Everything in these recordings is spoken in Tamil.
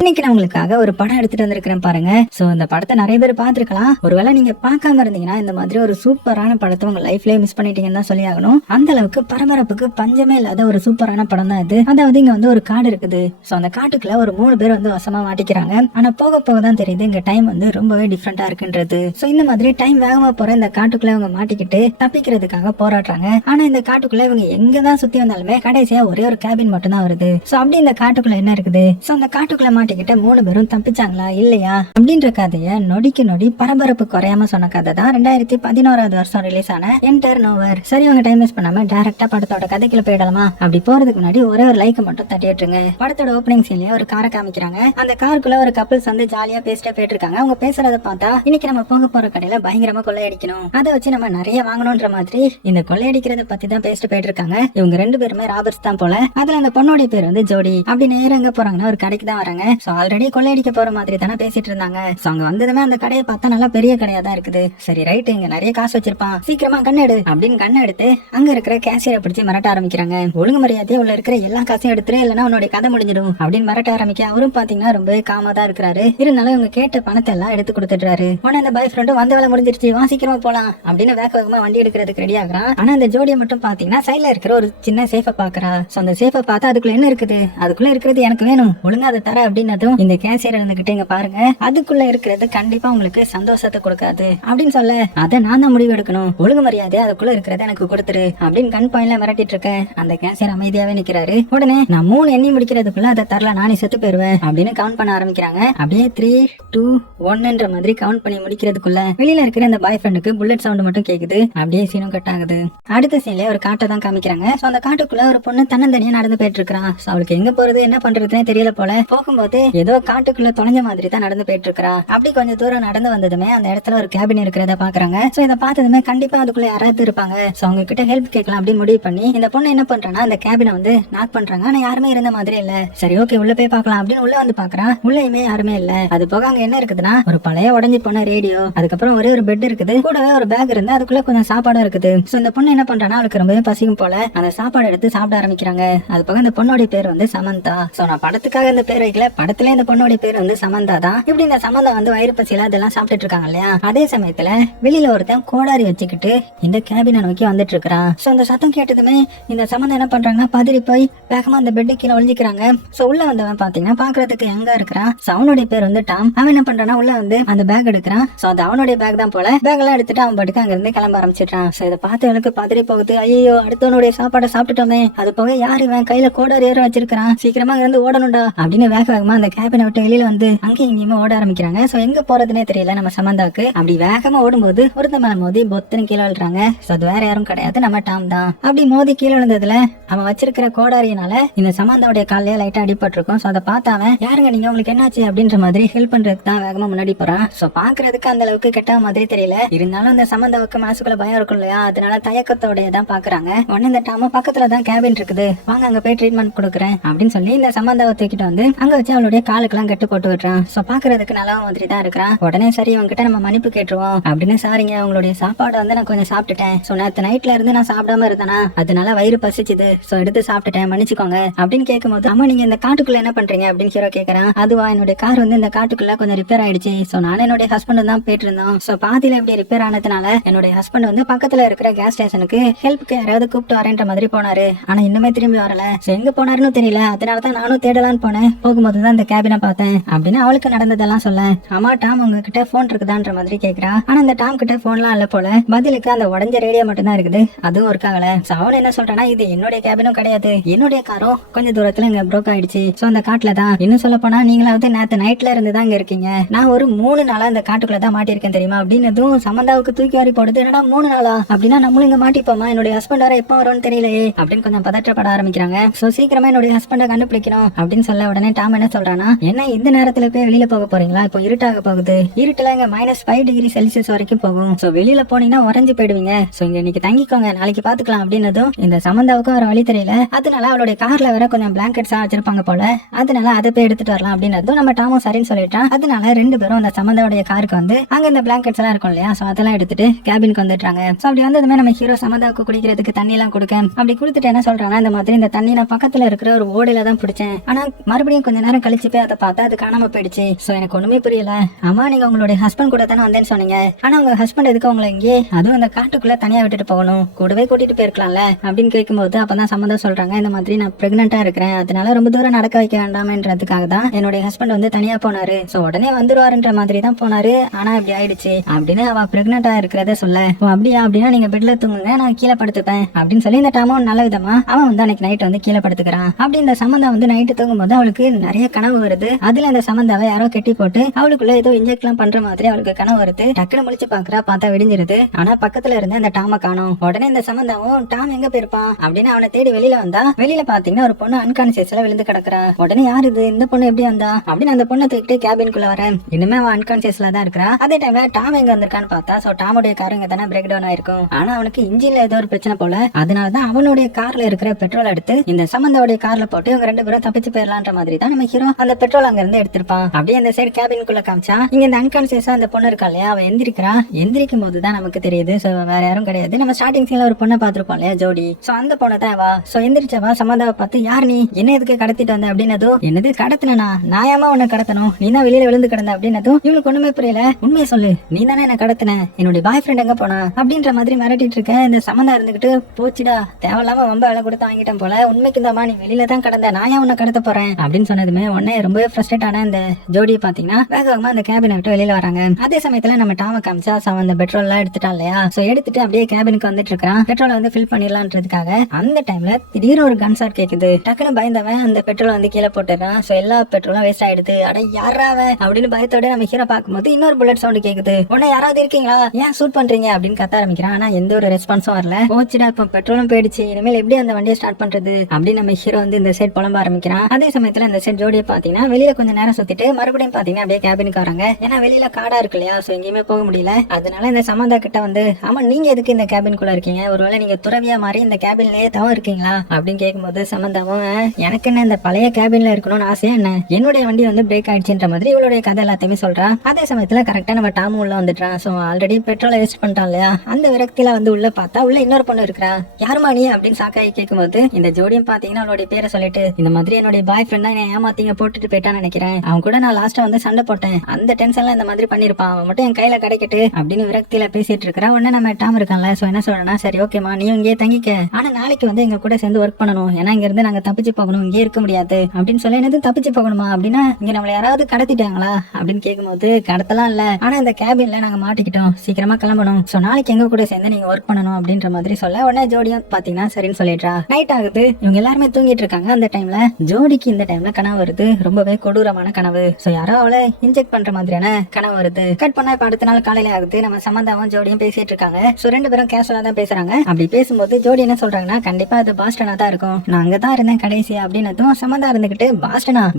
இன்னைக்கு நான் உங்களுக்காக ஒரு படம் எடுத்துட்டு வந்திருக்கிறேன் பாருங்க. சோ இந்த படத்தை நிறைய பேர் பார்த்திருக்கலாம். ஒருவேளை நீங்க பார்க்காம இருந்தீங்கன்னா இந்த மாதிரி ஒரு சூப்பரான படத்தை உங்க லைஃப்லயே மிஸ் பண்ணிட்டீங்கன்னு தான் சொல்லி ஆகணும். அந்த அளவுக்கு பரபரப்புக்கு பஞ்சமே இல்லாத ஒரு சூப்பரான படம் தான் இது. அதாவது இங்க வந்து ஒரு காடு இருக்குது. சோ அந்த காட்டுக்குள்ள ஒரு 3 பேர் வந்து வசமா மாட்டிக்கிறாங்க. ஆனா போக போக தான் தெரியுது இங்க டைம் வந்து ரொம்பவே டிஃப்ரெண்டா இருக்குன்றது. சோ இந்த மாதிரி டைம் வேகமா போற இந்த காட்டுக்குள்ள இவங்க மாட்டிக்கிட்டு தப்பிக்கிறதுக்காக போராடுறாங்க. ஆனா இந்த காட்டுக்குள்ள இவங்க எங்கதான் சுத்தி வந்தாலுமே கடைசியா ஒரே ஒரு கேபின் மட்டும் தான் வருது. சோ அப்படி இந்த காட்டுக்குள்ள என்ன இருக்குது, சோ அந்த காட்டுக்குள்ள மாட்டிக்கிட்ட 3 பேரும் தப்பிச்சாங்களா இல்லையா அப்படின்ற கதைய நொடிக்கு நொடி பரபரப்பு குறையாம சொன்ன கதை தான் 2011 வருஷம் ரிலீஸ் ஆன என்டர் நோவர். சரி, உங்க டைம் வேஸ்ட் பண்ணாம டைரக்டா படத்தோட கதைக்குள்ள போயிடலாமா? அப்படி போறதுக்கு முன்னாடி ஒரே ஒரு லைக் மட்டும் தட்டி விட்டுருங்க. படத்தோட ஓப்பனிங் சீன்லயே ஒரு காரை காமிக்கிறாங்க. அந்த காருக்குள்ள ஒரு கப்பிள்ஸ் வந்து ஜாலியா பேசிட்டே போயிட்டு இருக்காங்க. அவங்க பேசுறத பார்த்தா இன்னைக்கு நம்ம போக போற கடையில பயங்கரமா கொள்ளையடிக்கணும், அதை வச்சு நம்ம நிறைய வாங்கணும்ன்ற மாதிரி இந்த கொள்ளையடிக்கிறத பத்தி தான் பேசிட்டு போயிட்டு இருக்காங்க. இவங்க 2 பேருமே ராபர்ட்ஸ் தான் போல. அதுல அந்த பொண்ணோட பேர் வந்து ஜோடி. அப்படி நேரம் எங்க போறாங்கன்னா ஒரு கடைக்கு தான் வராங்க. சோ ஆல்ரெடி கொள்ளையடிக்க போற மாதிரி தானே பேசிட்டு இருந்தாங்க. சோ அங்க வந்ததுமே அந்த கடையை பார்த்தா நல்லா பெரிய கடையா தான் இருக்குது. சரி ரைட், இங்க நிறைய காசு வச்சிருப்பான், சீக்கிரமா கண்ணெடு அப்படின்னு கண்ணை எடுத்து அங்க இருக்கிற கேஷியரை பிடிச்சி மிரட்ட ஆரம்பிக்கிறாங்க. ஒழுங்கு மரியாதையா உள்ள இருக்கிற எல்லா காசையும் எடுத்துரு, இல்லைன்னா உன்னோட கதை முடிஞ்சிடும் அப்படின்னு மிரட்ட ஆரம்பிக்க அவரும் பாத்தீங்கன்னா ரொம்பவே காமா தான் இருக்கிறாரு. இருந்தாலும் இவங்க கேட்ட பணத்தை எல்லாம் எடுத்து கொடுத்துடுறாரு. உடனே அந்த பாய் ஃப்ரெண்டும் வந்த வேலை முடிஞ்சிருச்சு, வா சீக்கிரமா போலாம் அப்படின்னு வேக வேகமா வண்டி எடுக்கிறதுக்கு ரெடி ஆகுறான். ஆனா அந்த ஜோடியை மட்டும் பாத்தீங்கன்னா சைட்ல இருக்கிற ஒரு சின்ன சேஃபை பாக்குறா. சோ அந்த சேஃபை பார்த்தா அதுக்குள்ள என்ன இருக்குது, அதுக்குள்ள இருக்கிறது எனக்கு வேணும், ஒழுங்கா அதை தர அப்படின்னதும் இந்த கேசியர் இருந்துகிட்டு இங்க பாருங்க, அதுக்குள்ள இருக்கிறது கண்டிப்பா உங்களுக்கு சந்தோஷத்தை கொடுக்காது அப்படின்னு சொல்ல, அதை நான் தான் முடிவு எடுக்கணும், ஒழுங்கு மரியாதை அதுக்குள்ள இருக்கிறத எனக்கு கொடுத்துரு அப்படின்னு கண் பாயிண்ட்ல மிரட்டிட்டு இருக்க. அந்த கேசியர் அமைதியாவே நிக்கிறாரு. உடனே நான் 3 எண்ணி முடிக்கிறதுக்குள்ள அதை தரல நானே செத்து போயிருவேன் அப்படின்னு கவுண்ட் பண்ண ஆரம்பிக்கிறாங்க. அப்படியே 3, 2, 1ன்ற மாதிரி கவுண்ட் பண்ணி முடிக்கிறதுக்குள்ள வெளியில இருக்கிற அந்த பாய் ஃப்ரெண்டுக்கு புல்லட் சவுண்ட் மட்டும் கேக்குது. அப்படியே சீனும் கட் ஆகுது. அடுத்த சீன்ல ஒரு காட்டை தான் காமிக்கிறாங்க. சோ அந்த காட்டுக்குள்ள ஒரு பொண்ணு தன்னந்தனியா நடந்து போயிட்டு இருக்கான். அவளுக்கு எங்க போறது என்ன பண்றதுன்னு தெரியல போல. போகும்போது ஏதோ காட்டுக்குள்ள தொலைஞ்ச மாதிரி தான் நடந்து போயிட்டு இருக்கா. அப்படி கொஞ்சம் தூரம் நடந்து வந்ததுமே அந்த இடத்துல ஒரு கேபின் இருக்கிறத பாக்குறாங்க. சோ இதை பார்த்ததுமே கண்டிப்பா அதுக்குள்ள யாராவது இருப்பாங்க. சோ அவங்க கிட்ட ஹெல்ப் கேட்கலாம் அப்படின்னு முடிவு பண்ணி இந்த பொண்ணு என்ன பண்றான்னா அந்த கேபினை வந்து நாக் பண்றாங்க. ஆனா யாருமே இருந்த மாதிரி இல்ல. சரி ஓகே, உள்ள போய் பார்க்கலாம் அப்படின்னு உள்ள வந்து பாக்குறான். உள்ளயுமே யாருமே இல்ல. அது போக அங்க என்ன இருக்குதுன்னா ஒரு பழைய உடஞ்சி போன ரேடியோ, அதுக்கப்புறம் ஒரே ஒரு பெட் இருக்குது, கூடவே ஒரு பேக் இருந்து அதுக்குள்ள கொஞ்சம் சாப்பாடும் இருக்குது. சோ இந்த பொண்ணு என்ன பண்றான்னா அவளுக்கு ரொம்பவே பசிக்கும் போல அந்த சாப்பாடு எடுத்து சாப்பிட ஆரம்பிக்கிறாங்க. அது போக இந்த பொண்ணோட பேர் வந்து சமந்தா. சோ நான் படத்துக்காக இந்த பேர் வைக்கல, படத்துல இந்த பொண்ணோட பேர் வந்து சமந்தா தான். இப்படி இந்த சமந்தா வந்து வயிறு பசியில அதெல்லாம் சாப்பிட்டுட்டு இருக்காங்க இல்லையா. அதே சமயத்துல வெளியில ஒருத்தன் கோடாரி வச்சுக்கிட்டு இந்த கேபினை நோக்கி வந்துட்டு இருக்கிறான். சோ அந்த சத்தம் கேட்டதுமே இந்த சமந்தா என்ன பண்றாங்கன்னா பதறி போய் வேகமா அந்த பெட்டு கீழே ஒளிஞ்சிக்கிறாங்க. சோ உள்ள வந்தவன் பாத்தீங்கன்னா பாக்குறதுக்கு எங்க இருக்கிறான். சோ அவனுடைய பேர் வந்து டாம். அவன் என்ன பண்றான்னா உள்ள வந்து அந்த பேக் எடுக்கிறான். சோ அது அவனுடைய பேக் தான் போல. பேக் எல்லாம் எடுத்துட்டு அவன் பாட்டுக்கு அங்க இருந்து கிளம்ப ஆரம்பிச்சிட்டான். சோ இதை பார்த்தவனுக்கு பதறி போகுது. ஐயோ, அடுத்தவனுடைய சாப்பாடை சாப்பிட்டுட்டோமே, அது போக யாரு இவன் கையில கோடாரி ஏற வச்சிருக்கான், சீக்கிரமா அங்க இருந்து ஓடணும்டா அப்படின்னு வேக வேகமா அந்த கேபினை விட்டு வெளியில வந்து அங்கேயும் இங்கேயுமே ஓட ஆரம்பிக்கிறாங்க. சோ எங்க போறதுனே தெரியல நம்ம சமந்தாவுக்கு. அப்படி வேகமா ஓடும்போது ஒருத்த மேல மோதி பொத்துன்னு கீழே விழுறாங்க. சோ அது வேற யாரும் கிடையாது, நம்ம டாம் தான். அப்படி மோதி கீழே விழுந்ததுல அவன் வச்சிருக்கிற கோடாரியினால இந்த சமந்தாவுடைய காலையில லைட்டா அடிபட்டு இருக்கும். சோ அதை பார்த்தாவன் யாருங்க நீங்க, உங்களுக்கு என்னாச்சு அப்படின்ற மாதிரி ஹெல்ப் பண்றதுக்கு தான் வேகமா முன்னாடி போறான். சோ பாக்குறதுக்கு அந்த அளவுக்கு கெட்ட மாதிரி தெரியல. இருந்தாலும் அந்த சமந்தாவுக்கு மனசுக்குள்ள பயம் இருக்கும் இல்லையா, அதனால தயக்கத்தோட தான் பாக்குறாங்க. உடனே இந்த டாம பக்கத்துல தான் கேபின் இருக்குது, வாங்க அங்க போய் ட்ரீட்மெண்ட் கொடுக்குறேன் அப்படின்னு சொல்லி இந்த சமந்தாவை தூக்கிட்டு வந்து அங்க வச்சு அவளுடைய காலுக்கெல்லாம் கட்டு போட்டு விட்டுறான். சோ பாக்குறதுக்கு நல்லா மாதிரி தான் இருக்கிறான். உடனே சரி இவங்கிட்ட நம்ம மன்னிப்பு கேட்டுருவோம் அப்படின்னு, சாரிங்க உங்களுடைய சாப்பாடு வந்து நான் கொஞ்சம் சாப்பிட்டுட்டேன். சோ நேத்து நைட்ல இருந்து நான் சாப்பிடாம இருந்தேனா, அதனால வயிறு பசிச்சுது, சோ எடுத்து சாப்பிட்டுட்டேன், மன்னிச்சுக்கோங்க அப்படின்னு கேட்கும்போது, அம்மா நீங்க இந்த காட்டுக்குள்ள என்ன பண்றீங்க அப்படின்னு ஹீரோ கேக்குறான். அதுவா, என்னுடைய கார் வந்து இந்த காட்டுக்குள்ள கொஞ்சம் ரிப்பேர் ஆயிடுச்சு. சோ நானும் என்னுடைய ஹஸ்பண்ட் தான் போயிட்டு இருந்தோம். சோ பாதியில எப்படி ரிப்பேர் ஆனதுனால என்னுடைய ஹஸ்பண்ட் வந்து பக்கத்துல இருக்கிற கேஸ் ஸ்டேஷனுக்கு ஹெல்ப்க்கு யாராவது கூப்பிட்டு வரேன்ற மாதிரி போனாரு. ஆனா இன்னுமே திரும்பி வரல. சோ எங்க போனாருன்னு தெரியல, அதனாலதான் நானும் தேடலான்னு போனேன். போகும்போதுதான் இந்த கேபினை பார்த்தேன் அப்படின்னு அவளுக்கு நடந்ததெல்லாம் சொல்ல, அம்மா டாம் உங்ககிட்ட போன் இருக்குதான்ற மாதிரி கேக்குறா. ஆனா அந்த டாம் கிட்ட போன்லாம் இல்ல போல. பதிலுக்கு அந்த உடஞ்ச ரேடியோ மட்டும் தான் இருக்குது, அதுவும் ஒர்க் ஆகல. அவன் என்ன சொல்றானா, இது என்னுடைய கேபினும் கிடையாது, என்னுடைய காரும் கொஞ்சம் தூரத்துல இங்க ப்ரோக் ஆயிடுச்சு. சோ அந்த காட்டுல தான், இன்னும் சொல்ல போனா நீங்களாவது நேத்து நைட்ல இருந்து தான் இங்க இருக்கீங்க, நான் ஒரு 3 நாளா இந்த காட்டுக்குள்ள தான் மாட்டிருக்கேன் தெரியுமா அப்படின்னதும் சமந்தாவுக்கு தூக்கி வாரி போடுது. என்னடா 3 நாளா, அப்படின்னா நம்மளும் இங்க மாட்டிப்போமா, என்னுடைய ஹஸ்பண்ட் வர எப்ப வரும்னு தெரியலையே அப்படின்னு கொஞ்சம் பதற்றப்பட ஆரம்பிக்கிறாங்க. சோ சீக்கிரமா என்னுடைய ஹஸ்பண்டை கண்டுபிடிக்கணும் அப்படின்னு சொல்ல, உடனே டாம் என்ன சொல்றானா, என்ன இந்த நேரத்துல போய் வெளியில போக போறீங்களா, இப்போ இருட்டாக போகுது, இருட்டுல இங்க -5 டிகிரி செல்சியஸ் வரைக்கும் போகும், சோ வெளியில போனீங்கன்னா உறைஞ்சு போயிடுவீங்க, சோ இங்க இன்னைக்கு தங்கிக்கோங்க, நாளைக்கு பாத்துக்கலாம் அப்படின்னதும் இந்த சமந்தாவுக்கும் ஒரு வழி தெரியல. அதனால அவளுடைய கார்ல வேற கொஞ்சம் பிளாங்கெட்ஸா வச்சிருப்பாங்க போல, அதனால அதை போய் எடுத்துட்டு வரலாம் அப்படின்னதும் நம்ம டாமும் சரின்னு சொல்லிட்டான். அதனால 2 பேரும் அந்த சமந்தாவுடைய காருக்கு வந்து அங்க இந்த பிளாங்கெட்ஸ் எல்லாம் இருக்கும் இல்லையா, சோ அதெல்லாம் எடுத்துட்டு கேபினுக்கு வந்துட்டாங்க. சோ அப்படி வந்ததுமே நம்ம ஹீரோ சமந்தாவுக்கு குடிக்கிறதுக்கு தண்ணி எல்லாம் கொடுக்க, அப்படி கொடுத்துட்டு என்ன சொல்றாங்கன்னா, இந்த மாதிரி இந்த தண்ணி நான் பக்கத்துல இருக்கிற ஒரு ஓடையில தான் பிடிச்சேன், ஆனா மறுபடியும் கொஞ்ச நேரம் நேரம் கழிச்சு போய் அதை பார்த்தா அது காணாம போயிடுச்சு. சோ எனக்கு ஒண்ணுமே புரியல. அம்மா நீங்க உங்களுடைய ஹஸ்பண்ட் கூட தானே வந்தேன்னு சொன்னீங்க, ஆனா உங்க ஹஸ்பண்ட் எதுக்கு உங்களை இங்கே அதுவும் அந்த காட்டுக்குள்ள தனியா விட்டுட்டு போகணும், கூடவே கூட்டிட்டு போயிருக்கலாம்ல அப்படின்னு கேட்கும்போது அப்பதான் சம்மந்தம் சொல்றாங்க, இந்த மாதிரி நான் பிரெக்னெண்டா இருக்கிறேன், அதனால ரொம்ப தூரம் நடக்க வைக்க வேண்டாம்ன்றதுக்காக தான் என்னுடைய ஹஸ்பண்ட் வந்து தனியா போனாரு. சோ உடனே வந்துருவாருன்ற மாதிரி தான் போனாரு, ஆனா இப்படி ஆயிடுச்சு அப்படின்னு அவ பிரெக்னெண்டா இருக்கிறத சொல்ல, அப்படியா அப்படின்னா நீங்க பெட்ல தூங்குங்க, நான் கீழே படுத்துப்பேன் அப்படின்னு சொல்லி இந்த டாமும் நல்ல விதமா அவன் வந்து அன்னைக்கு நைட் வந்து கீழே படுத்துக்கிறான். அப்படி இந்த சம்மந்தம் வந்து நைட்டு தூங்கும் போது அவளுக்கு நிறைய கனவு வருது. அதுல இந்த சம்மந்தாவை யாரோ கெட்டி போட்டு அவளுக்குள்ள ஏதோ இன்ஜெக்ட் எல்லாம் பண்ற மாதிரி அவளுக்கு கனவு வருது. டக்குனு முழிச்சு பாக்குறா, பார்த்தா விடிஞ்சிருது. ஆனா பக்கத்துல இருந்து அந்த டாம காணோம். உடனே இந்த சம்மந்தாவும் டாம் எங்க போயிருப்பான் அப்படின்னு அவனை தேடி வெளியில வந்தா, வெளியில பாத்தீங்கன்னா ஒரு பொண்ணு அன்கான்சியஸ்ல விழுந்து கிடக்குறா. உடனே யாரு இது, இந்த பொண்ணு எப்படி வந்தா அப்படின்னு அந்த பொண்ணை தூக்கிட்டு கேபின்குள்ள வர, இன்னுமே அவன் அன்கான்சியஸ்ல தான் இருக்கிறா. அதே டைம்ல டாம் எங்க வந்திருக்கான்னு பார்த்தா, சோ டாமுடைய கார் இங்க தானே பிரேக் டவுன் ஆயிருக்கும். ஆனா அவனுக்கு இன்ஜின்ல ஏதோ ஒரு பிரச்சனை போல, அதனாலதான் அவனுடைய கார்ல இருக்கிற பெட்ரோல் எடுத்து இந்த சம்மந்தாவுடைய கார்ல போட்டு இவங்க ரெண்டு பேரும் தப்பிச்சு போயிடலான்ற மாதிரி தான் நம்ம ஹீரோ அந்த பெட்ரோல் அங்க இருந்து எடுத்திருப்பான். அப்படியே அந்த சைடு கேபின்குள்ள காமிச்சா, இங்க இந்த அன்கான்சியஸா அந்த பொண்ணு இருக்கா இல்லையா, அவ எந்திரிக்கிறா. எந்திரிக்கும் போதுதான் நமக்கு தெரியுது சோ வேற யாரும் கிடையாது, நம்ம ஸ்டார்டிங் சீன்ல ஒரு பொண்ணை பாத்துருப்போம் இல்லையா ஜோடி, சோ அந்த பொண்ணு தான் வா. சோ எந்திரிச்சவா சம்மந்தாவை பார்த்து, யார் நீ, என்ன எதுக்கு கடத்திட்டு வந்த அப்படின்னதும், என்னது கடத்தினா, நாயாமா உன்னை கடத்தணும், நீ தான் வெளியில விழுந்து கிடந்த அப்படின்னதும் இவங்களுக்கு ஒண்ணுமே புரியல. உண்மையை சொல்லு, நீ தானே என்ன கடத்தின, என்னுடைய பாய் ஃப்ரெண்ட் எங்க போனா அப்படின்ற மாதிரி மிரட்டிட்டு இருக்க. இந்த சம்மந்தா இருந்துகிட்டு, போச்சுடா தேவையில்லாம ரொம்ப வேலை கொடுத்து வாங்கிட்டேன் போல, உண்மைக்கு தாமா நீ வெளியில தான் கடந்த, நாயா உன்னை கடத்த போறேன் அப்படின்னு சொன்னதுமே உடனே ரொம்பவே ஃப்ரஸ்ட்ரேட் ஆன இந்த ஜோடியை பாத்தீங்கன்னா வேகமா அந்த கேபினை விட்டு வெளியில வராங்க. அதே சமயத்துல நம்ம டாம காமிச்சா அந்த பெட்ரோல் எல்லாம் எடுத்துட்டா இல்லையா, சோ எடுத்துட்டு அப்படியே கேபினுக்கு வந்துட்டு இருக்கான், பெட்ரோலை வந்து ஃபில் பண்ணிடலான்றதுக்காக. அந்த டைம்ல திடீர்னு ஒரு கன் ஷாட் கேக்குது. டக்குன்னு பயந்தவன் அந்த பெட்ரோல் வந்து கீழே போட்டுறான். சோ எல்லா பெட்ரோலும் வேஸ்ட் ஆயிடுது. அட யாராவ அப்படின்னு பயத்தோட நம்ம ஹீரோ பாக்கும்போது இன்னொரு புல்லட் சவுண்ட் கேக்குது. உடனே யாராவது இருக்கீங்களா, ஏன் ஷூட் பண்றீங்க அப்படின்னு கத்த ஆரம்பிக்கிறான். ஆனா எந்த ஒரு ரெஸ்பான்ஸும் வரல. போச்சுடா இப்ப பெட்ரோலும் போயிடுச்சு, இனிமேல் எப்படி அந்த வண்டியை ஸ்டார்ட் பண்றது அப்படின்னு நம்ம ஹீரோ வந்து இந்த சைட் புலம்ப ஆரம்பிக்கிறான். அதே சமயத்துல இந்த சைட் ஜோடியை பாத்தீங்கன்னா வெளியில கொஞ்சம் நேரம் சுத்திட்டு மறுபடியும் பாத்தீங்கன்னா அப்படியே கேபினுக்கு வராங்க. ஏன்னா வெளியில காடா இருக்கு இல்லையா, சோ எங்கேயுமே போக முடியல. அதனால இந்த சம்மந்தா கிட்ட வந்து, ஆமா நீங்க எதுக்கு இந்த கேபின்குள்ள இருக்கீங்க, ஒருவேளை நீங்க துறவியா மாறி இந்த கேபின்லயே தவம் இருக்கீங்களா அப்படின்னு கேட்கும்போது சம்மந்தாவும், எனக்கு என்ன இந்த பழைய கேபின்ல இருக்கணும்னு ஆசையா என்ன, என்னுடைய வண்டி வந்து பிரேக் ஆயிடுச்சுன்ற மாதிரி இவளுடைய கதை எல்லாத்தையுமே சொல்றா. அதே சமயத்துல கரெக்டா நம்ம டாமு உள்ள வந்துட்டான். சோ ஆல்ரெடி பெட்ரோலை வேஸ்ட் பண்ணிட்டான் இல்லையா, அந்த விரக்தியில வந்து உள்ள பார்த்தா உள்ள இன்னொரு பொண்ணு இருக்கிறா. யாருமா நீ அப்படின்னு சாக்காயி கேட்கும்போது இந்த ஜோடியும் பாத்தீங்கன்னா அவளுடைய பேரை சொல்லிட்டு, இந்த மாதிரி என்னுடைய பாய் ஃப்ரெண்ட் தான் ஏமாத்தீங்க போட்டுட்டு போயிட்டான்னு நினைக்கிறேன், அவன் கூட நான் லாஸ்டா வந்து சண்டை போட்டேன், அந்த டென்ஷன்ல இந்த மாதிரி பண்ணிருப்பான், அவன் மட்டும் என் கையில கிடைக்கட்டு அப்படின்னு விரக்தியில பேசிட்டு இருக்கிறா. உடனே நம்ம டாம் இருக்கான்ல, சோ என்ன சொல்றேன்னா, சரி ஓகேமா நீ இங்கே தங்கிக்க, ஆனா நாளைக்கு வந்து எங்க கூட சேர்ந்து ஒர்க் பண்ணணும், ஏன்னா இங்க இருந்து நாங்க தப்பிச்சு போகணும், இங்கே இருக்க முடியாது அப்படின்னு சொல்லி, என்னது தப்பிச்சு போகணுமா அப்படின்னா இங்க நம்மள யாராவது கடத்திட்டாங்களா அப்படின்னு கேட்கும்போது, கடத்தலாம் இல்ல, ஆனா இந்த கேபின்ல நாங்க மாட்டிக்கிட்டோம், சீக்கிரமா கிளம்பணும், சோ நாளைக்கு எங்க கூட சேர்ந்து நீங்க ஒர்க் பண்ணணும் அப்படின்ற மாதிரி சொல்ல, உடனே ஜோடியும் பாத்தீங்கன்னா சரின்னு சொல்லிடுறா. நைட் ஆகுது, இவங்க எல்லாருமே தூங்கிட்டு இருக்காங்க. அந்த டைம்ல ஜோடிக்கு இந்த டைம்ல கனவு வருது, ரொம்பவே கொடூரமான கனவு. சோ யாரோ அவளை இன்ஜெக்ட் பண்ற மாதிரியான கனவு வருது. கட் பண்ணா இப்ப அடுத்த நாள் காலையில ஆகுது. நம்ம சம்மந்தாவும் ஜோடியும் பேசிட்டு இருக்காங்க. சோ ரெண்டு பேரும் கேஷுவலா தான் பேசுறாங்க. அப்படி பேசும்போது ஜோடி என்ன சொல்றாங்கன்னா, கண்டிப்பா அது பாஸ்டனா தான் இருக்கும், நான் அங்கதான் இருந்தேன் கடைசி அப்படின்னதும் சம்மந்தா இருந்துகிட்டு,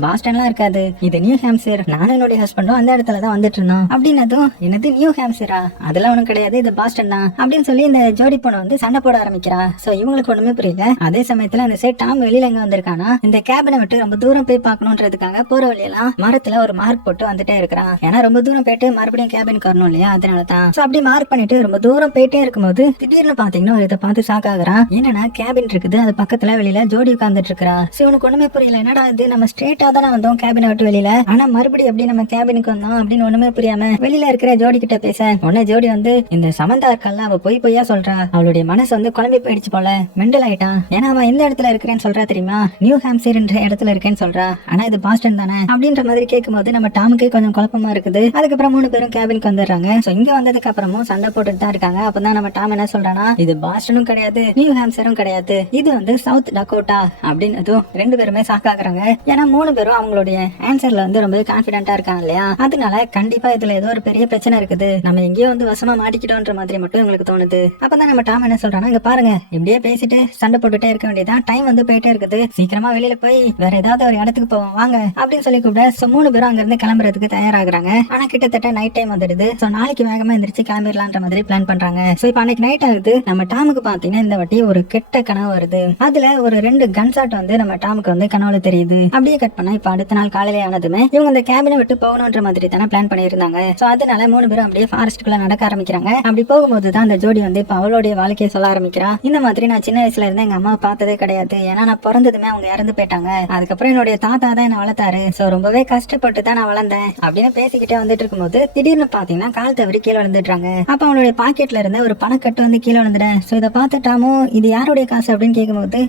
பாஸ்டன்லாம் இருக்காது, இது நியூ ஹாம்சர், நானும் என்னுடைய ஹஸ்பண்டும் அந்த இடத்துல தான் வந்துட்டு இருந்தோம் அப்படின்னதும், என்னது நியூ ஹாம்சரா, அதெல்லாம் ஒண்ணும் கிடையாது, இது பாஸ்டன் தான் அப்படின்னு சொல்லி இந்த ஜோடி பொண்ணு வந்து சண்டை போட ஆரம்பிக்கிறா. சோ இவங்களுக்கு ஒண்ணுமே புரியல. அதே சமயத்துல அந்த சைட் டாம் வெளியில எங்க வந்திருக்கானா, இந்த கேபினை விட்டு ரொம்ப தூரம் போய் பாக்கணும்ன்றதுக்காக போற வழியெல்லாம் மரத்துல ஒரு மார்க் போட்டு வந்துட்டே இருக்கிறான். ஏன்னா ரொம்ப தூரம் போயிட்டு மறுபடியும் கேபினுக்கு வரணும் இல்லையா, அதனாலதான். சோ அப்படி மார்க் பண்ணிட்டு ரொம்ப தூரம் போயிட்டே இருக்கும்போது திடீர்னு பாத்தீங்கன்னா ஒரு இதை பார்த்து ஷாக் ஆகுறான். என்னன்னா கேபின் இருக்குது, அது பக்கத்துல வெளியில ஜோடி உட்கார்ந்துட்டு இருக்கா. சோ இவனுக்கு ஒண்ணுமே புரியல, என்னடா இது நம்ம ஸ்ட்ரெயிட்டா தானே வந்தோம் கேபினை விட்டு வெளியில, ஆனா மறுபடியும் எப்படி நம்ம கேபினுக்கு வந்தோம் அப்படின்னு ஒண்ணுமே புரியாம வெளியில இருக்கிற ஜோடி கிட்ட பேச, உடனே ஜோடி வந்து, இந்த சமந்தா இருக்கல்ல, அவ பொய்யா சொல்றா, அவளுடைய மனசு வந்து குழம்பி போயிடுச்சு போல, மெண்டல் ஆயிட்டான், ஏன்னா அவன் எந்த இடத்துல இருக்கிறேன்னு சொல்றா தெரியுமா, நியூ ஹாம்சர் என்ற இடத்துல இருக்கேன்னு சொல்றா, ஆனா இது பாஸ்டன் தானே அப்படின்ற மாதிரி கேட்கும்போது நம்ம டாமுக்கு கொஞ்சம் குழப்பமா இருக்குது. அதுக்கப்புறம் 3 பேரும் கேபினுக்கு வந்துடுறாங்க. சோ இங்க வந்ததுக்கு அப்புறமும் சண்டை போட்டுட்டு தான் இருக்காங்க. அப்பதான் நம்ம டாம் என்ன சொல்றானா, இது பாஸ்டனும் கிடையாது, நியூ ஹாம்சரும் கிடையாது, இது வந்து சவுத் டக்கோட்டா அப்படின்னு ரெண்டு பேருமே சாக்காக்குறாங்க. ஏன்னா 3 பேரும் அவங்களுடைய ஆன்சர்ல வந்து ரொம்ப கான்பிடென்டா இருக்காங்க இல்லையா, அதனால கண்டிப்பா இதுல ஏதோ ஒரு பெரிய பிரச்சனை இருக்குது, நம்ம எங்கேயோ வந்து வசமா மாட்டிக்கிட்டோன்ற மாதிரி மட்டும் உங்களுக்கு தோணுது. அப்பதான் நம்ம டாம் என்ன சொல்றானா, இங்க பாருங்க, இப்படியே பேசிட்டு சண்டை போட்டுட்டே இருக்க வேண்டியதான், டைம் வந்து போயிட்டே இருக்குது, சீக்கிரமா வெளியில போய் வேற ஏதாவது ஒரு இடத்துக்கு போவோம் வாங்க அப்படின்னு சொல்லி கூப்பிட. சோ 3 பேரும் அங்க இருந்து கிளம்புறதுக்கு தயாராகுறாங்க. ஆனா கிட்டத்தட்ட நைட் டைம் வந்துடுது. சோ நாளைக்கு வேகமா எந்திரிச்சு கிளம்பிடலான்ற மாதிரி பிளான் பண்றாங்க. சோ இப்ப அன்னைக்கு நைட் ஆகுது. நம்ம டாமுக்கு பாத்தீங்கன்னா இந்த வாட்டி ஒரு கெட்ட கனவு வருது. அதுல ஒரு 2 கன் ஷாட் வந்து நம்ம டாமுக்கு வந்து கனவுல தெரியுது. அப்படியே கட் பண்ணா இப்ப அடுத்த நாள் காலையில ஆனதுமே இவங்க அந்த கேபினை விட்டு போகணும்ன்ற மாதிரி தானே பிளான் பண்ணியிருந்தாங்க. சோ அதனால 3 பேரும் அப்படியே ஃபாரஸ்ட்குள்ள நடக்க ஆரம்பிக்கிறாங்க. அப்படி போகும்போது தான் அந்த ஜோடி வந்து இப்ப அவளுடைய வாழ்க்கையை சொல்ல ஆரம்பிக்கிறா. இந்த மாதிரி நான் சின்ன வயசுல இருந்து எங்க அம்மா பார்த்ததே கிடையாது, ஏன்னா நான் பிறந்ததுமே அவங்க இறந்து போயிட்டாங்க. அதுக்கப்புறம் என்னுடைய தாத்தா தான் என்ன வளர்த்தாரு. சோ ரொம்பவே கஷ்டப்பட்டு தான் நான் வளர்ந்தேன் அப்படின்னு பேசிக்கிட்டே வந்துட்டு இருக்கும்போது திடீர்னு பாத்தீங்கன்னா கால் தவறி கீழே விழுந்துட்டாங்க. அப்ப அவனுடைய பாக்கெட்ல இருந்த ஒரு பணக்கட்டு வந்து கீழே விழுந்துட்டேன். சோ இதை பார்த்துட்டாமோ இது யாருடைய காசு அப்படின்னு கேட்கும்போது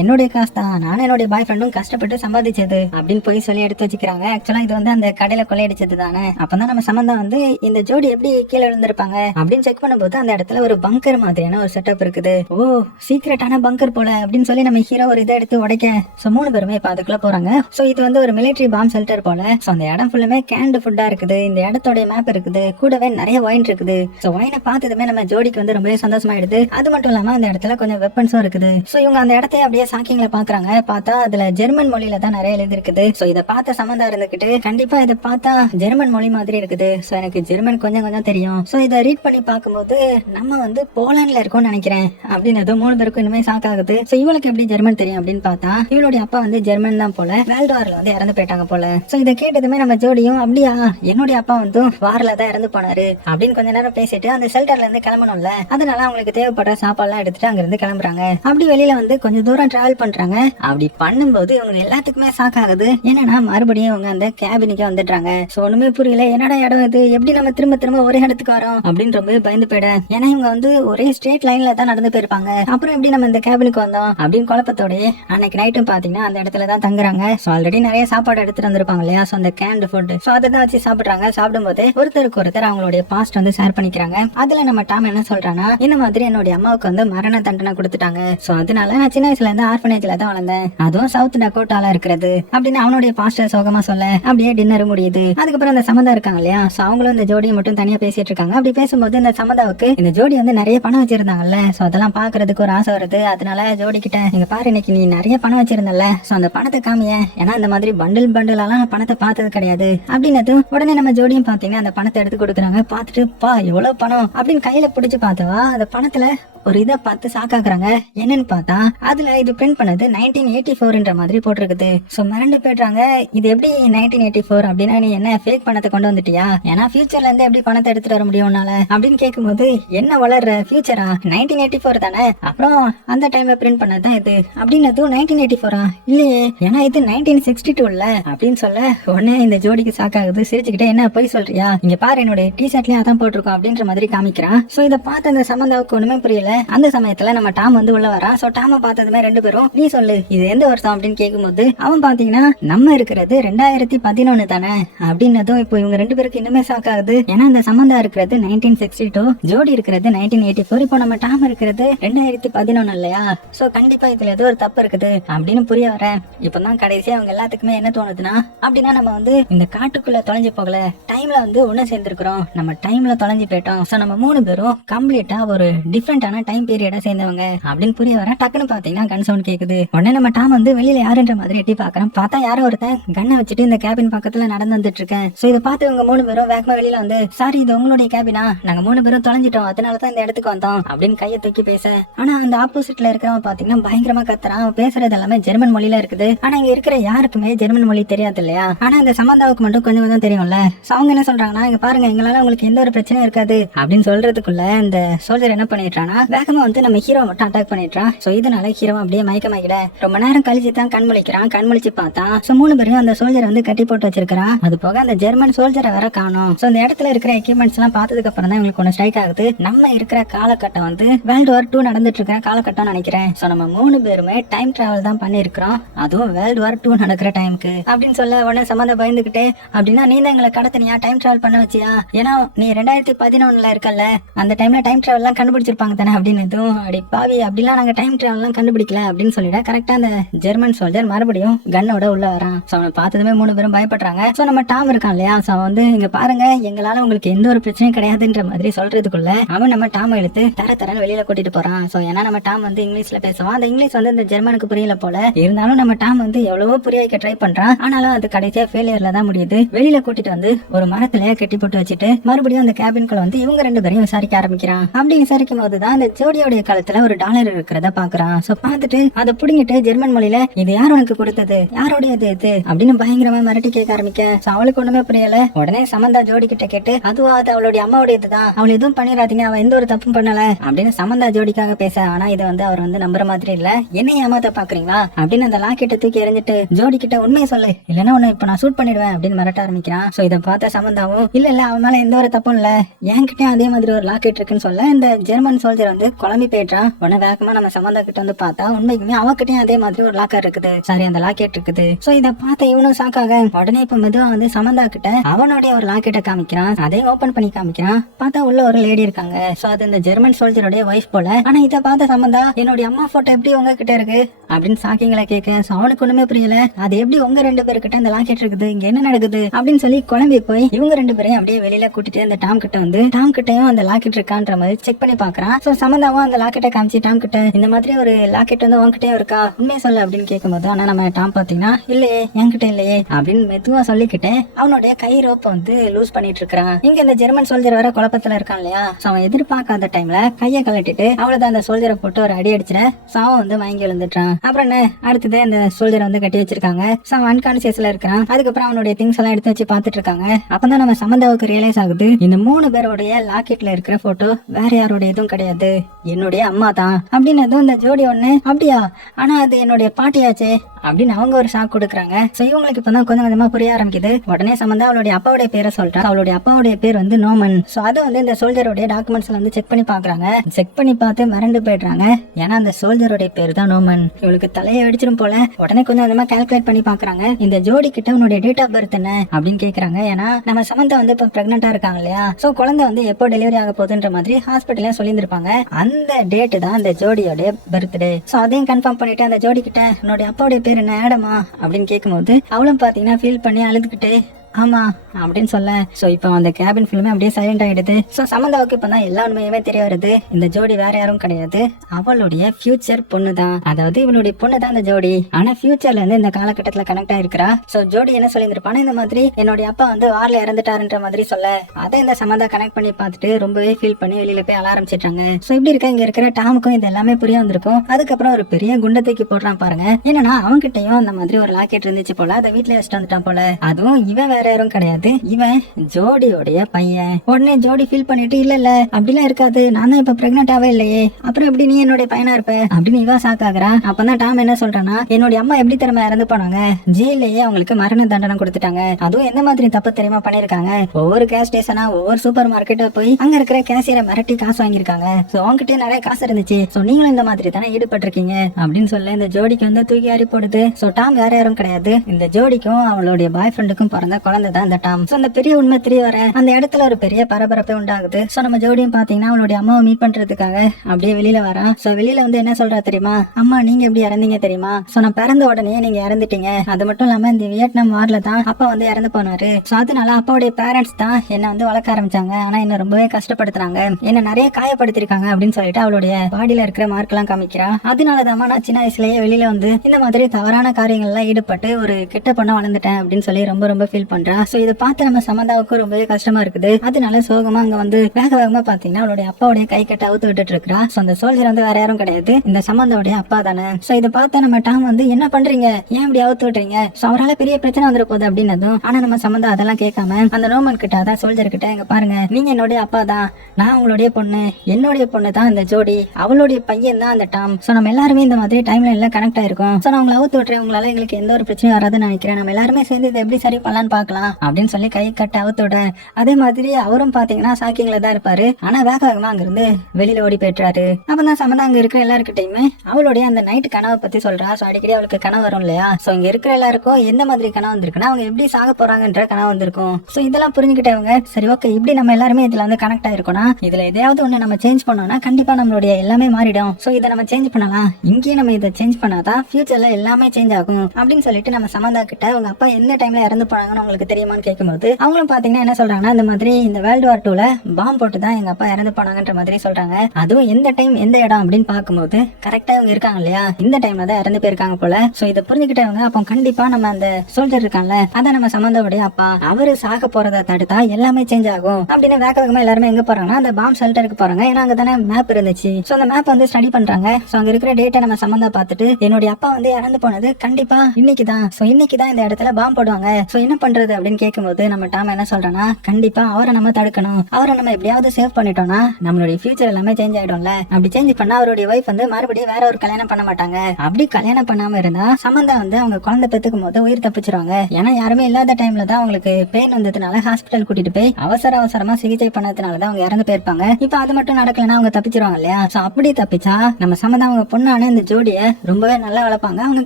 என்னுடைய காசு தான், நானும் என்னுடைய பாய் ஃப்ரெண்டும் கஷ்டப்பட்டு சம்பாதிச்சது அப்படின்னு போய் சொல்லி எடுத்து வச்சுக்கிறாங்க. ஆக்சுவலா இது வந்து அந்த கடையில கொள்ளையடிச்சது தானே. அப்பதான் நம்ம சம்பந்தம் வந்து இந்த ஜோடி எப்படி கீழே விழுந்திருப்பாங்க அப்படின்னு செக் பண்ணும்போது அந்த இடத்துல ஒரு பங்கர் மாதிரியான ஒரு செட்டப் இருக்குது. ஓ சீக்ரெட்டான பங்கர் போல அப்படின்னு சொல்லி நம்ம ஹீரோ ஒரு இதை எடுத்து உடைக்க சோ 3 பேருமே இப்ப அதுக்குள்ள போறாங்க. சோ இது வந்து ஒரு மிலிட்டரி பாம் ஷெல்டர் போல. சோ அந்த இடம் ஃபுல்லுமே கேன்டு ஃபுட்டா இருக்குது. இந்த இடத்தோட மேப் இருக்குது, கூடவே நிறைய ஒயின் இருக்குது. சோ ஒயினை பார்த்ததுமே நம்ம ஜோடிக்கு வந்து ரொம்பவே சந்தோஷமாயிடுது. அது மட்டும் இல்லாம அந்த இடத்துல கொஞ்சம் வெப்பன்ஸும் இருக்குது. சோ இவங்க அந்த இடத்தை அப்படியே சாக்கிங்ல பாக்குறாங்க. பார்த்தா அதுல ஜெர்மன் மொழியில தான் நிறைய எழுதி இருக்குது. சோ இதை பார்த்த சம்பந்தம் இருந்துகிட்டு கண்டிப்பா இதை பார்த்தா ஜெர்மன் மொழி மாதிரி இருக்குது. சோ எனக்கு ஜெர்மன் கொஞ்சம் கொஞ்சம் தெரியும். சோ இதை ரீட் பண்ணி பார்க்கும்போது நம்ம வந்து போலாண்ட்ல இருக்கோம்னு நினைக்கிறேன் அப்படின்னு 3 பேருக்கும் இனிமே ஷாக் ஆகுது. சோ இவளுக்கு எப்படி ஜெர்மன் தெரியும் அப்படின்னு பார்த்தா இவளுடைய அப்பா வந்து ஜெர்மன் தான் போல, வேர்ல்டு வார்ல வந்து இறந்து போயிட்டாங்க போல. சோ இதை கேட்டதுமே நம்ம ஜோடியும் அப்படியா என்னுடைய அப்பா வந்து வார்ல தான் இறந்து போனாரு அப்படின்னு கொஞ்ச நேரம் பேசிட்டு அந்த ஷெல்டர்ல இருந்து கிளம்பணும்ல, அதனால அவங்களுக்கு தேவைப்படுற சாப்பாடுலாம் எடுத்துட்டு அங்க இருந்து கிளம்புறாங்க. அப்படி வெளியில வந்து கொஞ்சம் தூரம் டிராவல் பண்றாங்க. அப்படி பண்ணும்போது இவங்க எல்லாத்துக்குமே ஷாக் ஆகுது. என்னன்னா மறுபடியும் அவங்க அந்த கேபினுக்கு வந்துடுறாங்க. சோ ஒண்ணுமே புரியல, என்னடா இடம் இது, எப்படி நம்ம திரும்ப திரும்ப ஒரே இடத்துக்கு வரோம் அப்படின்னு ரொம்ப பயந்து போயிட. ஏன்னா இவங்க வந்து ஒரே ஸ்ட்ரெயிட் லைன்ல தான் நடந்து போயிருப்பாங்க. அப்புறம் எப்படி நம்ம இந்த கேபினுக்கு வந்தோம் அப்படின்னு குழப்பத்தோடய அன்னைக்கு நைட்டும் பாத்தீங்கன்னா அந்த இடத்துல தான் தங்குறாங்க. சோ ஆல்ரெடி நிறைய சாப்பாடு எடுத்துட்டு வந்திருப்பாங்க இல்லையா, சோ அந்த கேன்டு ஃபுட். சோ அதை தான் வச்சு சாப்பிடுறாங்க. சாப்பிடும்போது ஒருத்தருக்கு ஒருத்தர் அவங்களுடைய பாஸ்ட் வந்து ஷேர் பண்ணிக்கிறாங்க. அதுல நம்ம டாம் என்ன சொல்றானா, இந்த மாதிரி என்னுடைய அம்மாவுக்கு வந்து மரண தண்டனை கொடுத்துட்டாங்க. சோ அதனால நான் சின்ன வயசுல இருந்து ஆர்ஃபனேஜ்ல தான் வளர்ந்தேன், அதுவும் சவுத் டக்கோட்டால இருக்கிறது அப்படின்னு அவனுடைய பாஸ்டர் சோகமா சொல்ல அப்படியே டின்னர் முடியுது. அதுக்கப்புறம் அந்த சமந்தா இருக்காங்க இல்லையா, சோ அவங்களும் இந்த ஜோடியை மட்டும் தனியா பேசிட்டு இருக்காங்க. அப்படி பேசும்போது இந்த சமந்தாவுக்கு இந்த ஜோடி வந்து நிறைய பணம் வச்சிருந்தாங்கல்ல, சோ அதெல்லாம் பாக்குறதுக்கு ஒரு ஆசை வருது. அதனால ஜோடி கிட்ட நீங்க பாரு இன்னைக்கு நீ நிறைய பணம் வச்சிருந்தல, சோ அந்த பணத்தை காமிய, ஏன்னா இந்த மாதிரி பண்டில் பண்டிலாலாம் பணத்தை பார்த்தது கிடையாது அப்படின்னு. உடனே நம்ம ஜோடியும் பாத்தீங்கன்னா அந்த பணத்தை எடுத்து கொடுக்குறாங்க. பாத்துட்டு பா எவ்வளவு பணம் அப்படின்னு கையில பிடிச்சு பார்த்தவா அந்த பணத்துல ஒரு இதை பார்த்து சாக்காக்குறாங்க. என்னன்னு பார்த்தா அதுல இது பிரிண்ட் பண்ணது 1984 மாதிரி போட்டிருக்குது. சோ மிரண்டு போயிடுறாங்க. இது எப்படி 1984 அப்படின்னா நீ என்ன ஃபேக் பணத்தை கொண்டு வந்துட்டியா, ஏன்னா ஃபியூச்சர்ல இருந்து எப்படி பணத்தை எடுத்துட்டு வர முடியும் உன்னால அப்படின்னு கேட்கும்போது என்ன வளர்ற ஃபியூச்சரா 1984 தானே, அப்புறம் அந்த டைம்ல பிரிண்ட் பண்ணதுதான் இது அப்படின்னு. 1984 இல்லையே, ஏன்னா இது 1962 அப்படின்னு சொல்ல உடனே இந்த ஜோடிக்கு சாக்காகுது. சிரிச்சுக்கிட்டே என்ன போய் சொல்றியா, இங்க பாரு என்னோட டிஷர்ட்லயே அதான் போட்டிருக்கோம் அப்படின்ற மாதிரி காமிக்கிறான். சோ இதை பார்த்து அந்த சம்பந்தாவுக்கு ஒண்ணுமே புரியல. அந்த சமயத்துல நம்ம டாம் வந்து உள்ள வரா. சோ டாம பார்த்ததுமே 2 பேரும் நீ சொல்லு இது எந்த வருஷம் அப்படின்னு கேட்கும்போது அவன் பாத்தீங்கன்னா நம்ம இருக்கிறது 2011 தானே அப்படின்னதும் இப்போ இவங்க 2 பேருக்கு இன்னுமே ஷாக் ஆகுது. ஏன்னா இந்த சம்பந்தா இருக்கிறது 1962, ஜோடி இருக்கிறது 1984, இப்போ நம்ம டாம் இருக்கிறது 2011 இல்லையா. சோ கண்டிப்பா இதுல ஏதோ ஒரு தப்பு இருக்குது அப்படின்னு புரிய வர. இப்பதான் கடைசியா அவங்க எல்லாத்துக்குமே என்ன தோணுதுன்னா, அப்படின்னா நம்ம வந்து இந்த காட்டுக்குள்ள தொலைஞ்சு போகல, டைம்ல வந்து ஒண்ணு சேர்ந்திருக்கிறோம், நம்ம டைம்ல தொலைஞ்சு போயிட்டோம். சோ நம்ம 3 பேரும் கம்ப்ளீட்டா ஒரு டிஃபரெண்டான டைம் பீரியடா சேர்ந்தவங்க அப்படின்னு புரிய வர. டக்குன்னு பாத்தீங்கன்னா கன் சவுண்ட் கேக்குது. உடனே நம்ம டாம் வந்து வெளியில யாருன்ற மாதிரி எட்டி பாக்குறோம். பார்த்தா யாரோ ஒருத்தன் கண்ணை வச்சுட்டு இந்த கேபின் பக்கத்துல நடந்து வந்துட்டு இருக்கேன். சோ இதை பார்த்து இவங்க 3 பேரும் வேகமா வெளியில வந்து சாரி இது உங்களுடைய கேபினா, நாங்க 3 பேரும் தொலைஞ்சிட்டோம், அதனாலதான் இந்த இடத்துக்கு வந்தோம் அப்படின்னு கையை தூக்கி பேச. ஆனா அந்த ஆப்போசிட்ல இருக்கிறவன் பாத்தீங்கன்னா பயங்கரமா கத்துறான். பேசுறது எல்லாமே ஜெர்மன் மொழியில இருக்குது. ஆனா இங்க இருக்கிற யாருக்குமே ஜெர்மன் மொழி தெரியாது இல்லையா. ஆனா இந்த சம்பந்தாவுக்கு மட்டும் கொஞ்சம் கொஞ்சம் தெரியும்ல. அவங்க என்ன சொல்றாங்கன்னா, இங்க பாருங்க எங்களால உங்களுக்கு எந்த ஒரு பிரச்சனையும் இருக்காது அப்படின்னு சொல்றதுக்குள்ள இந்த சோல்ஜர் என்ன பண்ணிட்டானா வேகமா வந்து நம்ம ஹீரோ மட்டும் அட்டாக் பண்ணிட்டான். சோ இதனால ஹீரோ அப்படியே மயக்கமாகிட. ரொம்ப நேரம் கழிச்சு தான் கண் முழிக்கிறான். கண் முழிச்சு பார்த்தா சோ 3 பேரும் அந்த சோல்ஜர் வந்து கட்டி போட்டு வச்சிருக்கான். அது போக அந்த ஜெர்மன் சோல்ஜரை வேற காணோம். சோ இந்த இடத்துல இருக்கிற எக்யூப்மெண்ட்ஸ் எல்லாம் பார்த்ததுக்கு அப்புறம் தான் உங்களுக்கு ஒண்ணு ஸ்ட்ரைக் ஆகுது. நம்ம இருக்கிற காலகட்டம் வந்து வேர்ல்டு வார் 2 நடந்துட்டு இருக்கிற காலகட்டம் நினைக்கிறேன். சோ நம்ம 3 பேருமே டைம் டிராவல் தான் பண்ணிருக்கிறோம், அதுவும் வேர்ல்டு வார் 2 நடக்கிற டைமுக்கு அப்படின்னு சொல்ல உடனே சம்பந்த பயந்துகிட்டே, அப்படின்னா நீ தான் எங்களை கடத்தினியா, டைம் டிராவல் பண்ண வச்சியா, ஏன்னா நீ 2011 இருக்கல்ல, அந்த டைம்ல டைம் டிராவல் எல்லாம் கண்டுபிடிச்சிருப்பாங்க தானே அப்படின்னு. அடி பாவி அப்படிலாம் நாங்க டைம் டிராவல் எல்லாம் கண்டுபிடிக்கல அப்படின்னு சொல்லிட. கரெக்டா அந்த ஜெர்மன் சோல்ஜர் மறுபடியும் கன்னோட உள்ள வரான். சோ அவனை பார்த்ததுமே 3 பேரும் பயப்படுறாங்க. சோ நம்ம டாம் இருக்கான் இல்லையா, சோ வந்து இங்க பாருங்க எங்களால உங்களுக்கு எந்த ஒரு பிரச்சனையும் கிடையாதுன்ற மாதிரி சொல்றதுக்குள்ள அவன் நம்ம டாம் எடுத்து தரன்னு வெளியில கூட்டிட்டு போறான். சோ ஏன்னா நம்ம டாம் வந்து இங்கிலீஷ்ல பேசுவான். அந்த இங்கிலீஷ் வந்து இந்த ஜெர்மனுக்கு புரியல போல. இருந்தாலும் நம்ம டாம் வந்து எவ்வளவோ புரிய வைக்க ட்ரை பண்றான். ஆனாலும் அது கடைசியா ஃபெயிலியர்ல தான் முடியுது. வெளியில கூட்டிட்டு வந்து ஒரு மரத்துல கட்டி போட்டு வச்சுட்டு மறுபடியும் அந்த கேபின்குள்ள வந்து இவங்க 2 பேரையும் விசாரிக்க ஆரம்பிக்கிறான். அப்படி விசாரிக்கும் போதுதான் அந்த ஜோடியோடைய கழுத்துல ஒரு டாலர் இருக்கிறத பாக்குறான். சோ பாத்துட்டு அதை புடிங்கிட்டு ஜெர்மன் மொழியில இது யார் உனக்கு கொடுத்தது, யாரோடைய இது அப்படின்னு பயங்கரமா மிரட்டி கேட்க ஆரம்பிக்க அவளுக்கு ஒண்ணுமே புரியல. உடனே சமந்தா ஜோடி கிட்ட கேட்டு அதுவா அது அவளுடைய அம்மாவுடைய இதுதான், அவள் எதுவும் பண்ணிடாதீங்க, அவ எந்த ஒரு தப்பும் பண்ணல அப்படின்னு சமந்தா ஜோடிக்காக பேச. ஆனா இது அவர் நம்புற மாதிரி இல்ல. என்ன ஏமாத்த பாக்குறீங்களா அப்படின்னு அந்த லாக்கெட்டை தூக்கி எறிஞ்சிட்டு ஜோடி கிட்ட உண்மையை சொல்லு, இல்லன்னா உன்னை இப்ப நான் ஷூட் பண்ணிடுவேன் அப்படின்னு மிரட்ட ஆரம்பிக்கிறான். சோ இதை பார்த்த சமந்தாவும் இல்ல அவன் மேல எந்த ஒரு தப்பும் இல்ல, என்கிட்டயும் அதே மாதிரி ஒரு லாக்கெட் இருக்குன்னு சொல்ல இந்த ஜெர்மன் சோல்ஜர் குழம்பி போயிட்டான். உடனே வேகமா நம்ம சமந்தா கிட்ட பார்த்தா உண்மைக்குமே அவகிட்டயும் அதே மாதிரி ஒரு லாக்கர் இருக்குது, சாரி அந்த லாக்கெட் இருக்குது. சோ இதை பார்த்த இவனும் ஷாக்காக உடனே இப்ப மெதுவா சமந்தா கிட்ட அவனுடைய ஒரு லாக்கெட்டை காமிக்கிறான். அதையும் ஓபன் பண்ணி காமிக்கிறான். பார்த்தா உள்ள ஒரு லேடி இருக்காங்க. சோ அது இந்த ஜெர்மன் சோல்ஜருடைய வைஃப் போல. ஆனா இதை பார்த்த சமந்தா என்னுடைய அம்மா போட்டோ எப்படி உங்ககிட்ட இருக்கு அப்படின்னு ஷாக்கிங்ல கேட்க அவனுக்கு ஒண்ணுமே புரியல. அது எப்படி உங்க 2 பேருக்கிட்ட இந்த லாக்கெட் இருக்குது, இங்க என்ன நடக்குது அப்படின்னு சொல்லி குழம்பி போய் இவங்க 2 பேரையும் அப்படியே வெளியில கூட்டிட்டு அந்த டாம் கிட்ட டாம் கிட்டையும் அந்த லாக்கெட் இருக்கான்ற மாதிரி செக் பண்ணி பாக்குறான். சோ சமந்தாவும் அந்த லாக்கெட்டை காமிச்சு டாம் கிட்ட இந்த மாதிரி ஒரு லாக்கெட் உங்ககிட்டயும் இருக்கா, உண்மையை சொல்லு அப்படின்னு கேட்கும்போது ஆனா நம்ம டாம் பாத்தீங்கன்னா இல்லையே என்கிட்ட இல்லையே அப்படின்னு மெதுவா சொல்லிக்கிட்டு அவனுடைய கை ரோப்ப லூஸ் பண்ணிட்டு இருக்கான். இங்க இந்த ஜெர்மன் சோல்ஜர் வர குழப்பத்துல இருக்கான் இல்லையா, அவன் எதிர்பார்க்காத டைம்ல கையை கலட்டிட்டு அவ்வளவுதான் அந்த சோல்ஜரை போட்டு ஒரு அடி அடிச்சிட சாவம் வாங்கி விழுந்துட்டான். அப்புறம் என்ன அடுத்தது அந்த சோல்ஜரை கட்டி வச்சிருக்காங்க. அன்கான்சியஸ்ல இருக்கிறான். அதுக்கப்புறம் அவனுடைய திங்ஸ் எல்லாம் எடுத்து வச்சு பாத்துட்டு இருக்காங்க. அப்பதான் நம்ம சமந்தாவுக்கு ரியலைஸ் ஆகுது இந்த 3 பேருடைய லாக்கெட்ல இருக்கிற போட்டோ வேற யாரோட எதுவும் கிடையாது, என்னுடைய அம்மா தான் அப்படின்னு இந்த ஜோடி ஒண்ணு அப்படியா, ஆனா அது என்னுடைய பாட்டியாச்சே அப்படின்னு அவங்க ஒரு ஷாக் கொடுக்குறாங்க. சோ இவங்களுக்கு இப்பதான் கொஞ்சம் கொஞ்சமா புரிய ஆரம்பிக்குது. உடனே சமந்தா அவளுடைய அப்பாவுடைய பேரை சொல்றான். அவளுடைய அப்பாவுடைய பேர் நோமன். சோ அதை இந்த சோல்ஜருடைய டாக்குமெண்ட்ஸ்ல செக் பண்ணி பாக்குறாங்க. செக் பண்ணி பார்த்து மிரண்டு போயிடுறாங்க. ஏன்னா அந்த சோல்ஜருடைய பேர் தான் நோமன். இவளுக்கு தலையை அடிச்சிடும் போல. உடனே கொஞ்சம் கொஞ்சமா கால்குலேட் பண்ணி பாக்குறாங்க. இந்த ஜோடி கிட்ட உன்னுடைய டேட் ஆஃப் பர்த் என்ன அப்படின்னு கேக்குறாங்க. ஏன்னா நம்ம சமந்தா இப்ப பிரெக்னெண்டா இருக்காங்க இல்லையா, சோ குழந்தை எப்போ டெலிவரி ஆக போகுதுன்ற மாதிரி ஹாஸ்பிட்டல்ல சொல்லியிருந்திருப்பாங்க. அந்த டேட் தான் அந்த ஜோடியோட பர்த்டே. சோ அதையும் கன்ஃபார்ம் பண்ணிட்டு அந்த ஜோடி கிட்ட உன்னுடைய அப்பாவுடைய பேர் என்ன ஆடமா அப்படின்னு கேட்கும்போது அவளும் பாத்தீங்கன்னா ஃபீல் பண்ணி அழுதுகிட்டே ஆமா அப்படின்னு சொல்ல. சோ இப்போ அந்த கேபின் ஃபுல்லுமே அப்படியே சைலண்ட் ஆயிடுது. சோ சமந்தாவுக்கு இப்பதான் எல்லா உண்மையுமே தெரிய வருது. இந்த ஜோடி வேற யாரும் கிடையாது, அவளுடைய ஃபியூச்சர் பொண்ணு தான். அதாவது இவளுடைய பொண்ணு தான் இந்த ஜோடி. ஆனா ஃபியூச்சர்ல இந்த காலகட்டத்துல கனெக்ட் ஆயிருக்கிறா. சோ ஜோடி என்ன சொல்லியிருப்பானா இந்த மாதிரி என்னுடைய அப்பா வார்ல இறந்துட்டாருன்ற மாதிரி சொல்ல அதை இந்த சமந்தா கனெக்ட் பண்ணி பார்த்துட்டு ரொம்பவே ஃபீல் பண்ணி வெளியில போய் அழ ஆரம்பிச்சிட்டாங்க. சோ இப்படி இருக்க இங்க இருக்கிற டாமுக்கும் இது எல்லாமே புரிய வந்திருக்கும். அதுக்கப்புறம் ஒரு பெரிய குண்டை தூக்கி போடுறான் பாருங்க. என்னன்னா அவன்கிட்டயும் அந்த மாதிரி ஒரு லாக்கெட் இருந்துச்சு போல, அதை வீட்டுல வச்சுட்டு வந்துட்டான் போல. அதுவும் இவன் வேற யாரும் கிடையாது, இவன் ஜோடியோடைய பையன். உடனே ஜோடி ஃபீல் பண்ணிட்டு இல்ல அப்படிலாம் இருக்காது, நான் தான் இப்ப பிரெக்னென்டாவே இல்லையே, அப்புறம் எப்படி நீ என்னுடைய பையனா இருப்ப அப்படின்னு இவா சாக்காகிறா. அப்பதான் டாம் என்ன சொல்றானா என்னுடைய அம்மா எப்படி திறமை இறந்து போனாங்க, ஜெயிலேயே அவங்களுக்கு மரண தண்டனை கொடுத்துட்டாங்க. அதுவும் எந்த மாதிரி தப்பு தெரியுமா பண்ணிருக்காங்க, ஒவ்வொரு கேஸ் ஸ்டேஷனா ஒவ்வொரு சூப்பர் மார்க்கெட்டா போய் அங்க இருக்கிற கேசியரை மிரட்டி காசு வாங்கிருக்காங்க. சோ அவங்ககிட்ட நிறைய காசு இருந்துச்சு, சோ நீங்களும் இந்த மாதிரி தானே ஈடுபட்டிருக்கீங்க அப்படின்னு சொல்ல இந்த ஜோடிக்கு தூக்கி ஆறி போடுது. சோ டாம் வேற யாரும் கிடையாது, இந்த ஜோடிக்கும் அவளுடைய பாய் ஃப்ரெண்டுக்கும் பிறந்த குழந்தை தான் இந்த டாம். சோ அந்த பெரிய உண்மை தெரிய வர அந்த இடத்துல ஒரு பெரிய பரபரப்பே உண்டாகுது. சோ நம்ம ஜோடியும் பாத்தீங்கன்னா அவளுடைய அம்மாவை மீட் பண்றதுக்காக அப்படியே வெளியில வரான். சோ வெளியில என்ன சொல்றா தெரியுமா, அம்மா நீங்க எப்படி இறந்தீங்க தெரியுமா, சோ நான் பிறந்த உடனே நீங்க இறந்துட்டீங்க, அது மட்டும் இல்லாம இந்த வியட்நாம் வார்ல தான் அப்பா இறந்து போனாரு. சோ அதனால அப்பாவுடைய பேரண்ட்ஸ் தான் என்ன வளர்க்க ஆரம்பிச்சாங்க, ஆனா என்ன ரொம்பவே கஷ்டப்படுத்துறாங்க, என்ன நிறைய காயப்படுத்திருக்காங்க அப்படின்னு சொல்லிட்டு அவளுடைய பாடியில இருக்கிற மார்க் எல்லாம் காமிக்கிறா. அதனாலதான் நான் சின்ன வயசுலயே வெளியில இந்த மாதிரி தவறான காரியங்கள் எல்லாம் ஈடுபட்டு ஒரு கெட்ட பொண்ணா வளர்ந்துட்டேன் அப்படின்னு சொல்லி ரொம்ப ரொம்ப ஃபீல் பண்றா. சோ இதை பார்த்து நம்ம சமந்தாவுக்கு ரொம்பவே கஷ்டமா இருக்குது. அதனால சோகமா அங்க வேக வேகமா பாத்தீங்கன்னா அவளுடைய அப்பாவுடைய கை கட்ட அவுத்து விட்டுட்டு இருக்கா. சோ அந்த சோல்ஜர் வேற யாரும் கிடையாது, இந்த சமந்தாவுடைய அப்பா தானே. சோ இதை பார்த்து நம்ம டாம் என்ன பண்றீங்க, ஏன் இப்படி அவுத்து விட்டுறீங்க, சோ அவரால பெரிய பிரச்சனை வந்துட போகுது அப்படின்னதும் ஆனா நம்ம சமந்தா அதெல்லாம் கேட்காம அந்த ரோமன் கிட்ட அதான் சோல்ஜர் கிட்ட இங்க பாருங்க நீங்க என்னுடைய அப்பா தான், நான் உங்களுடைய பொண்ணு, என்னுடைய பொண்ணு தான் இந்த ஜோடி, அவளுடைய பையன் தான் அந்த டாம். சோ நம்ம எல்லாருமே இந்த மாதிரி டைம்ல எல்லாம் கனெக்ட் ஆயிருக்கோம். சோ நான் உங்களை அவுத்து விட்டுறேன், உங்களால எங்களுக்கு எந்த ஒரு பிரச்சனையும் வராதுன்னு நினைக்கிறேன், நம்ம எல்லாருமே சேர்ந்து இதை எப்படி சரி பண்ணலான்னு பாக்கலாம் அப்படின்னு சொல்லி கை கட்ட அவுத்து விட. அதே மாதிரி அவரும் பாத்தீங்கன்னா ஷாக்கிங்ல தான் இருப்பாரு. ஆனா வேக வேகமா அங்கிருந்து வெளியில ஓடி போயிட்டாரு. அப்பதான் சமந்தா அங்க இருக்கிற எல்லாருக்கிட்டையுமே அவளுடைய அந்த நைட் கனவை பத்தி சொல்றா. சோ அடிக்கடி அவளுக்கு கனவு வரும் இல்லையா, சோ இங்க இருக்கிற எல்லாருக்கும் எந்த மாதிரி கனவு வந்திருக்குன்னா அவங்க எப்படி சாக போறாங்கன்ற கனவு வந்திருக்கும். சோ இதெல்லாம் புரிஞ்சுக்கிட்டவங்க சரி ஓகே இப்படி நம்ம எல்லாருமே இதுல கனெக்ட் ஆயிருக்கோம்னா இதுல எதையாவது ஒண்ணு நம்ம சேஞ்ச் பண்ணோம்னா கண்டிப்பா நம்மளுடைய எல்லாமே மாறிடும். சோ இதை நம்ம சேஞ்ச் பண்ணலாம், இங்கேயே நம்ம இதை சேஞ்ச் பண்ணாதான் ஃபியூச்சர்ல எல்லாமே சேஞ்ச் ஆகும் அப்படின்னு சொல்லிட்டு நம்ம சமந்தா கிட்ட உங்க அப்பா எந்த டைம்ல இறந்து போனாங்கன்னு உங்களுக்கு உனக்கு தெரியுமான்னு கேட்கும்போது அவங்களும் பாத்தீங்கன்னா என்ன சொல்றாங்கன்னா, இந்த மாதிரி இந்த வேர்ல்டு வார் 2ல பாம்பு போட்டு தான் எங்க அப்பா இறந்து போனாங்கன்ற மாதிரி சொல்றாங்க. அதுவும் எந்த டைம் எந்த இடம் அப்படின்னு பாக்கும்போது கரெக்டா இவங்க இருக்காங்க இல்லையா, இந்த டைம்ல தான் இறந்து போயிருக்காங்க போல. சோ இதை புரிஞ்சுக்கிட்டவங்க அப்போ கண்டிப்பா நம்ம அந்த சோல்ஜர் இருக்கான்ல, அதான் நம்ம சம்பந்தோடைய அப்பா, அவரு சாக போறதை தடுத்தா எல்லாமே சேஞ்ச் ஆகும் அப்படின்னு வேக வேகமா எல்லாருமே எங்க போறாங்கன்னா அந்த பாம் ஷெல்டருக்கு போறாங்க. ஏன்னா அங்க தானே மேப் இருந்துச்சு. சோ அந்த மேப் வந்து ஸ்டடி பண்றாங்க. சோ அங்க இருக்கிற டேட்டா நம்ம சம்பந்தா பார்த்துட்டு, என்னுடைய அப்பா வந்து இறந்து போனது கண்டிப்பா இன்னைக்குதான், சோ இன்னைக்குதான் இந்த இடத்துல பாம் போடுவாங்க, சோ என்ன பண்றது அப்படின்னு கேட்கும்போது நம்ம டாம் என்ன சொல்றோம்னா, கண்டிப்பா அவரை நம்ம தடுக்கணும், அவரை நம்ம எப்படியாவது சேவ் பண்ணிட்டோம்னா நம்மளுடைய ஃபியூச்சர் எல்லாமே சேஞ்ச் ஆயிடும்ல. அப்படி சேஞ்ச் பண்ணா அவருடைய வைஃப் வந்து மறுபடியும் வேற ஒரு கல்யாணம் பண்ண மாட்டாங்க. அப்படி கல்யாணம் பண்ணாம இருந்தா சம்பந்தா வந்து அவங்க குழந்தை பெத்துக்கும் போது உயிர் தப்பிச்சிருவாங்க. ஏன்னா யாருமே இல்லாத டைம்ல தான் அவங்களுக்கு பெயின் வந்ததுனால ஹாஸ்பிட்டல் கூட்டிட்டு போய் அவசரமா சிகிச்சை பண்ணதுனாலதான் அவங்க இறந்து போயிருப்பாங்க. இப்ப அது மட்டும் நடக்கலன்னா அவங்க தப்பிச்சிருவாங்க இல்லையா. சோ அப்படி தப்பிச்சா நம்ம சம்பந்தா அவங்க பொண்ணான இந்த ஜோடிய ரொம்பவே நல்லா வளர்ப்பாங்க. அவங்க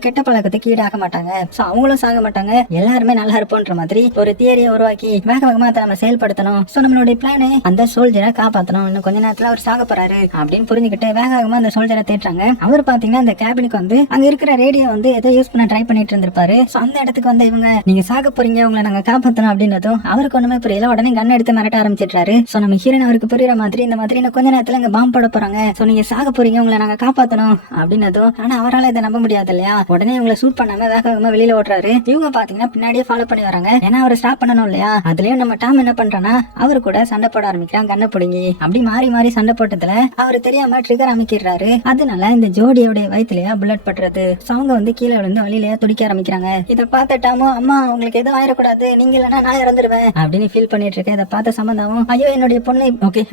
கெட்ட பழக்கத்துக்கு ஈடாக மாட்டாங்க. சோ அவங்களும் சாக மாட்டாங்க, எல்லாருமே நல்லா இருப்போன்ற மாதிரி ஒரு தியரியை உருவாக்கி வேக வேகமா அதை நம்ம செயல்படுத்தணும். சோ நம்மளுடைய பிளானே அந்த சோல்ஜரை காப்பாத்தணும், இன்னும் கொஞ்ச நேரத்துல அவர் சாக போறாரு அப்படின்னு புரிஞ்சுக்கிட்டு வேக வேகமா அந்த சோல்ஜரை தேடுறாங்க. அவர் பாத்தீங்கன்னா அந்த கேபினுக்கு வந்து அங்க இருக்கிற ரேடியோ வந்து ஏதோ யூஸ் பண்ண ட்ரை பண்ணிட்டு இருந்திருப்பாரு. சோ அந்த இடத்துக்கு வந்து இவங்க நீங்க சாக போறீங்க, உங்களை நாங்க காப்பாத்தணும் அப்படின்னதும் அவருக்கு ஒண்ணுமே புரியல. உடனே கன் எடுத்து மிரட்ட ஆரம்பிச்சிட்டாரு. சோ நம்ம ஹீரோன் அவருக்கு புரியுற மாதிரி இந்த மாதிரி இன்னும் கொஞ்ச நேரத்துல இங்க பாம்பு போட போறாங்க, சோ நீங்க சாக போறீங்க, உங்களை நாங்க காப்பாத்தணும் அப்படின்னதும் ஆனா அவரால் இதை நம்ப முடியாது இல்லையா. உடனே இவங்களை ஷூட் பண்ணாம வேக வேகமா வெளியில ஓடுறாரு. இவங்க பாத்தீங்கன்னா பின்னாடியே ஃபாலோ பண்ணி வராங்க. ஏன்னா அவரை ஸ்டாப் பண்ணணும் இல்லையா. அதுலயும் நம்ம டாம் என்ன பண்றானா, அவரு கூட சண்டை போட ஆரம்பிக்கிறான் கண்ணை பிடுங்கி. அப்படி மாறி மாறி சண்டை போட்டதுல அவரு தெரியாம ட்ரிகர் அமைக்கிறாரு. அதனால இந்த ஜோடியோட வயிற்றுலயா புல்லட் படுறது. அவங்க வந்து கீழே விழுந்து வழியிலேயே துடிக்க ஆரம்பிக்கிறாங்க. இதை பார்த்துட்டாமோ அம்மா உங்களுக்கு எதுவும் ஆயிடக்கூடாது, நீங்க இல்லைன்னா நான் இறந்துருவேன் அப்படின்னு ஃபீல் பண்ணிட்டு இருக்கேன். இதை பார்த்த சம்பந்தாவும் ஐயோ என்னுடைய பொண்ணு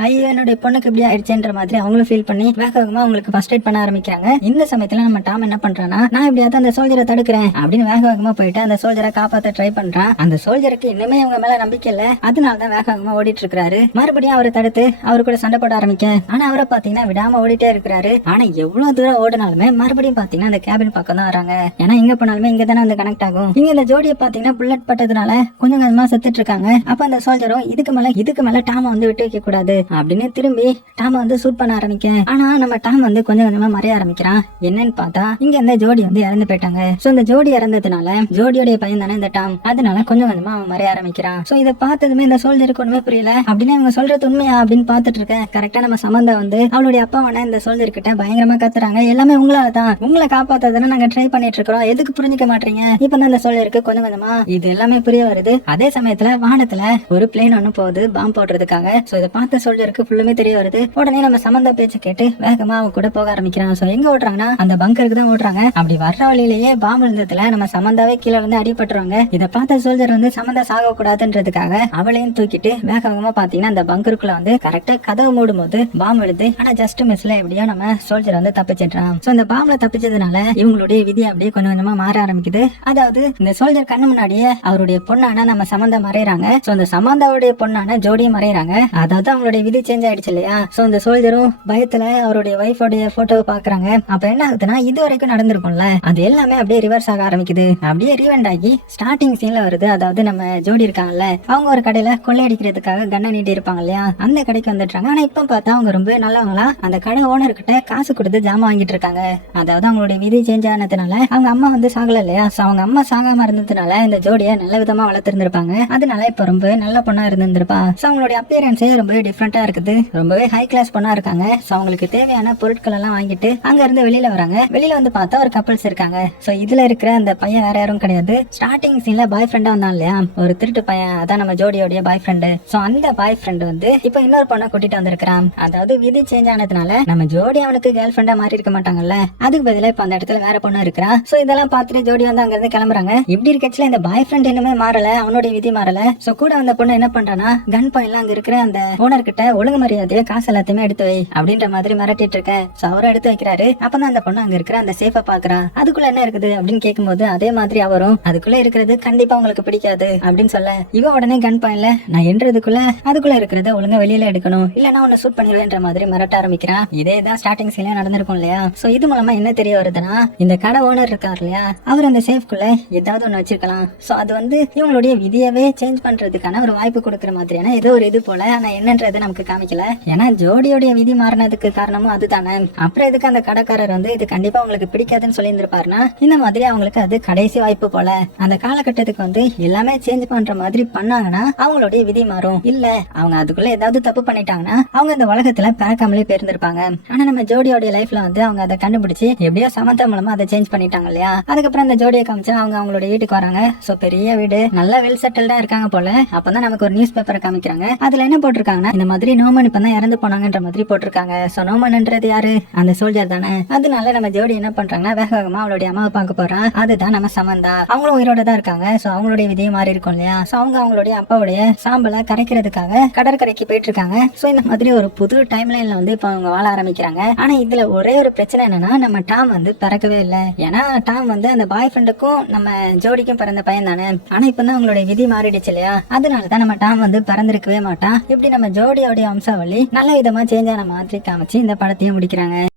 ஐயோ என்னுடைய பொண்ணுக்கு இப்படி ஆயிடுச்சுன்ற மாதிரி அவங்களும் ஃபீல் பண்ணி வேக வேகமா அவங்களுக்கு ஃபர்ஸ்ட் எய்ட் பண்ண ஆரம்பிக்கிறாங்க. இந்த சமயத்துல நம்ம டாம் என்ன பண்றானா, நான் எப்படியாவது அந்த சோல்ஜரை தடுக்கிறேன் அப்படின்னு வேக வேகமா போயிட்டு அந்த சோல்ஜரை காப்பாத்த ட்ரை பண்றான். அந்த சோல்ஜருக்கு இன்னுமே அவங்க மேல நம்பிக்கை இல்ல, அதனாலதான் வேக வேகமா ஓடிட்டு இருக்காரு. மறுபடியும் அவரை தடுத்து அவரு கூட சண்டை போட ஆரம்பிக்க, ஆனா அவரை பாத்தீங்கன்னா விடாம ஓடிட்டே இருக்கிறாரு. ஆனா எவ்வளவு தூரம் ஓடினாலுமே மறுபடியும் பாத்தீங்கன்னா அந்த கேபின் பக்கம் தான் வராங்க. ஏன்னா இங்க போனாலுமே இங்க தானே வந்து கனெக்ட் ஆகும். இங்க இந்த ஜோடியை பாத்தீங்கன்னா புல்லட் பட்டதுனால கொஞ்சம் கொஞ்சமா செத்துட்டு இருக்காங்க. அப்ப அந்த சோல்ஜரும் இதுக்கு மேல டாம வந்து விட்டு வைக்க கூடாது அப்படின்னு திரும்பி டாம வந்து சூட் பண்ண ஆரம்பிக்க, ஆனா நம்ம டாம் வந்து கொஞ்சம் கொஞ்சமா மறைய ஆரம்பிக்கிறான். என்னன்னு பார்த்தா இங்க இந்த ஜோடி வந்து இறந்து போயிட்டாங்க. சோ இந்த ஜோடி இறந்ததுனால ஜோடியோட பையன் தானே இந்த டாம், அதனால கொஞ்சம் கொஞ்சமா அவன் மறைய ஆரம்பிக்கிறான். சோ இதை பார்த்ததுமே இந்த சோல்ஜருக்கு ஒண்ணுமே புரியல. அப்படின்னு இவங்க சொல்றது உண்மையா அப்படின்னு பாத்துட்டு இருக்கேன். கரெக்டா நம்ம சம்பந்தா வந்து அவளுடைய அப்பாவான இந்த சோல்ஜர் கிட்ட பயங்கரமா கத்துறாங்க, எல்லாமே உங்களாலதான், உங்களை காப்பாத்தாதானே நாங்க ட்ரை பண்ணிட்டு இருக்கோம், எதுக்கு புரிஞ்சுக்க மாட்டீங்க. இப்ப அந்த சோல்ஜருக்கு கொஞ்சம் கொஞ்சமா இது எல்லாமே புரிய வருது. அதே சமயத்துல வானத்துல ஒரு பிளேன் ஒண்ணு போகுது பாம்பு போடுறதுக்காக. சோ இதை பார்த்த சோல்ஜருக்கு ஃபுல்லுமே தெரிய வருது. உடனே நம்ம சம்பந்தா பேச்சு கேட்டு வேகமா அவங்க கூட போக ஆரம்பிக்கிறான். சோ எங்க ஓடுறாங்கன்னா அந்த பங்கருக்கு தான் ஓடுறாங்க. அப்படி வர்ற வழியிலேயே பாம்பு இருந்ததுல நம்ம சம்பந்தாவே கீழே வந்து அடிபட்டுருவாங்க. இதை பார்த்த சோல்ஜர் வந்து சம்பந்தா சாக கூடாதுன்றதுக்காக அவளையும் தூக்கிட்டு வேக வேகமா பாத்தீங்கன்னா அந்த பங்கருக்குள்ள வந்து கரெக்டா கதவு மூடும் போது பாம்பு விழுது. ஆனா ஜஸ்ட் மிஸ்ல எப்படியோ நம்ம சோல்ஜர் வந்து தப்பிச்சிடுறான். சோ இந்த பாம்புல தப்பிச்சதுனால இவங்களுடைய விதி அப்படியே கொஞ்சம் கொஞ்சமா மாற ஆரம்பிக்குது. அதாவது இந்த சோல்ஜர் கண்ணு முன்னாடியே அவருடைய பொண்ணான நம்ம சம்பந்தா மறையறாங்க. சோ இந்த சம்பந்தாவுடைய பொண்ணான ஜோடியும் மறையறாங்க. அதாவது அவங்களுடைய விதி சேஞ்ச் ஆயிடுச்சு இல்லையா. சோ இந்த சோல்ஜரும் பயத்துல அவருடைய வைஃபோடைய போட்டோவை பாக்குறாங்க. அப்ப என்ன ஆகுதுன்னா இது வரைக்கும் நடந்திருக்கும்ல அது எல்லாமே அப்படியே ரிவர்ஸ் ஆக ஆரம்பிக்குது. அப்படியே ரீவெண்ட் ஆகி ஸ்டார்டிங் சீன்ல வருது. அதாவது நம்ம ஜோடி இருக்காங்கல்ல, அவங்க ஒரு கடையில கொள்ளையடிக்கிறதுக்காக கண்ணை நீட்டி இருப்பாங்க இல்லையா, அந்த கடைக்கு வந்துட்டாங்க. ஆனா இப்ப பார்த்தா அவங்க ரொம்ப நல்லவங்களா அந்த கடை ஓனர் கிட்ட காசு கொடுத்து ஜாமான் வாங்கிட்டு இருக்காங்க. அதாவது அவங்களுடைய விதி சேஞ்ச் ஆனதுனால அவங்க அம்மா வந்து சாகல இல்லையா. அவங்க அம்மா சாகாம இருந்ததுனால இந்த ஜோடியை நல்ல விதமா வளர்த்திருந்திருப்பாங்க. அதனால இப்ப ரொம்ப நல்ல பொண்ணா இருந்திருப்பா. சோ அவங்களுடைய அப்பியரன்ஸே ரொம்பவே டிஃப்ரெண்டா இருக்குது, ரொம்பவே ஹை கிளாஸ் பொண்ணா இருக்காங்க. சோ அவங்களுக்கு தேவையான பொருட்கள் எல்லாம் வாங்கிட்டு அங்க இருந்து வெளியில வராங்க. வெளியில வந்து பார்த்தா ஒரு கப்பல்ஸ் இருக்காங்க. சோ இதுல இருக்கிற அந்த பையன் வேற யாரும் கிடையாது, ஸ்டார்டிங் சீன்ல பாய் ஃப்ரெண்டா வந்தான் இல்லையா, ஒரு திருட்டு பையன், அதான் நம்ம ஜோடியோடைய பாய் ஃப்ரெண்டு. சோ அந்த பாய் ஃப்ரெண்ட் வந்து இப்ப இன்னொரு பொண்ணை கூட்டிட்டு வந்திருக்கான். அதாவது விதி சேஞ்ச் ஆனதுனால நம்ம ஜோடி அவனுக்கு கேர்ள் ஃப்ரெண்டா மாறி இருக்க மாட்டாங்கல்ல, அதுக்கு பதிலா இப்ப அந்த இடத்துல வேற பொண்ணு இருக்கிறா. சோ இதெல்லாம் பார்த்துட்டு ஜோடி வந்து அங்க இருந்து கிளம்புறாங்க. இப்படி இருக்கச்சுல இந்த பாய் ஃப்ரெண்ட் இன்னுமே மாறல, அவனுடைய விதி மாறல. சோ கூட அந்த பொண்ணு என்ன பண்றானா, கன் பாயிண்ட்ல அங்க இருக்கிற அந்த ஓனர் கிட்ட ஒழுங்கு மரியாதையா காசு எல்லாத்தையுமே எடுத்து வை அப்படின்ற மாதிரி மிரட்டிட்டு இருக்கேன். சோ அவரும் எடுத்து வைக்கிறாரு. அப்பதான் அந்த பொண்ணு அங்க இருக்கிற அந்த சேஃபை பாக்குறா. அதுக்குள்ள என்ன இருக்குது அப்படின்னு கேட்கும்போது அதே மாதிரி அவரும் அதுக்குள்ள இருக்கிறது கண்டிப்பா உங்களுக்கு பிடிக்காது அப்படின்னு சொல்ல, இவ உடனே கன் பாயிண்ட்ல நான் என்றதுக்குள்ள அதுக்குள்ள இருக்கிறத ஒழுங்கா வெளியில எடுக்கணும், இல்லன்னா உன்னை ஷூட் பண்ணிடுவேன்ற மாதிரி மிரட்ட ஆரம்பிக்கிறான். இதேதான் ஸ்டார்டிங் சீன்ல நடந்திருக்கும் இல்லையா. சோ இது மூலமா என்ன தெரிய வருதுன்னா, இந்த கடை ஓனர் இருக்கார் இல்லையா, அவர் அந்த சேஃப்குள்ள ஏதாவது ஒண்ணு வச்சிருக்கலாம். சோ அது வந்து இவங்களுடைய விதியவே சேஞ்ச் பண்றதுக்கான ஒரு வாய்ப்பு கொடுக்கற மாதிரியான ஏதோ ஒரு இது போல. ஆனா என்னன்றது நமக்கு காமிக்கல. ஏன்னா ஜோடியோடைய விதி மாறினதுக்கு காரணமும் அதுதானே. அப்புறம் எதுக்கு அந்த கடைக்காரர் வந்து இது கண்டிப்பா உங்களுக்கு பிடிக்காதுன்னு சொல்லி இருந்திருப்பாருன்னா இந்த மாதிரி அவங்களுக்கு அது கடைசி வாய்ப்பு போல. அந்த காலகட்டத்துக்கு வந்து எல்லாமே சேஞ்ச் பண்ற மாதிரி பண்ணாங்கன்னா அவங்களுடைய விதி மாறும். இல்ல அவங்க அதுக்குள்ள ஏதாவது தப்பு பண்ணிட்டாங்கன்னா அவங்க இந்த உலகத்துல பிறக்காமலே போயிருந்திருப்பாங்க. ஆனா நம்ம ஜோடியோட லைஃப்ல வந்து அவங்க அதை கண்டுபிடிச்சு எப்படியோ சமந்தா மூலமா அதை சேஞ்ச் பண்ணிட்டாங்க இல்லையா. அதுக்கப்புறம் அந்த ஜோடியை காமிச்சா அவங்க அவங்களோட வீட்டுக்கு வராங்க. சோ பெரிய வீடு, நல்லா வெல் செட்டில்டா இருக்காங்க போல. அப்பதான் நமக்கு ஒரு நியூஸ் பேப்பரை காமிக்கிறாங்க. அதுல என்ன போட்டிருக்காங்கன்னா, இந்த மாதிரி நோமன் இப்பதான் இறந்து போனாங்கன்ற மாதிரி போட்டிருக்காங்க. சோ நோமன்ன்றது யாரு? அந்த சோல்ஜர் தானே. அதனால நம்ம ஜோடி என்ன பண்றாங்கன்னா, வேக வேகமா அவளுடைய அம்மாவை பார்க்க போறான். அதுதான் நம்ம சமந்தா. அவங்களும் உயிரோட தான் இருக்காங்க. சோ அவங்களுடைய விதியை மாறி இருக்கும் இல்லையா. சோ அவங்க அவங்களுடைய அப்பாவுடைய சாம்பலை கரைக்கிறதுக்காக கடற்கரைக்கு போயிட்டு இருக்காங்க. சோ இந்த மாதிரி ஒரு புது டைம் லைன்ல வந்து இப்ப அவங்க வாழ ஆரம்பிக்கிறாங்க. ஆனா இதுல ஒரே ஒரு பிரச்சனை என்னன்னா, நம்ம டாம் வந்து பிறக்கவே இல்லை. ஏன்னா டாம் வந்து அந்த பாய் ஃப்ரெண்டுக்கும் நம்ம ஜோடிக்கும் பிறந்த பையன் தானே. ஆனா இப்பதான் அவங்களுடைய விதி மாறிடுச்சு இல்லையா. அதனாலதான் நம்ம டாம் வந்து பிறந்திருக்கவே மாட்டான். இப்படி நம்ம ஜோடியோடைய வம்சாவளி நல்ல விதமா சேஞ்ச் ஆன மாதிரி காமிச்சு இந்த படத்தையும் முடிக்கிறாங்க.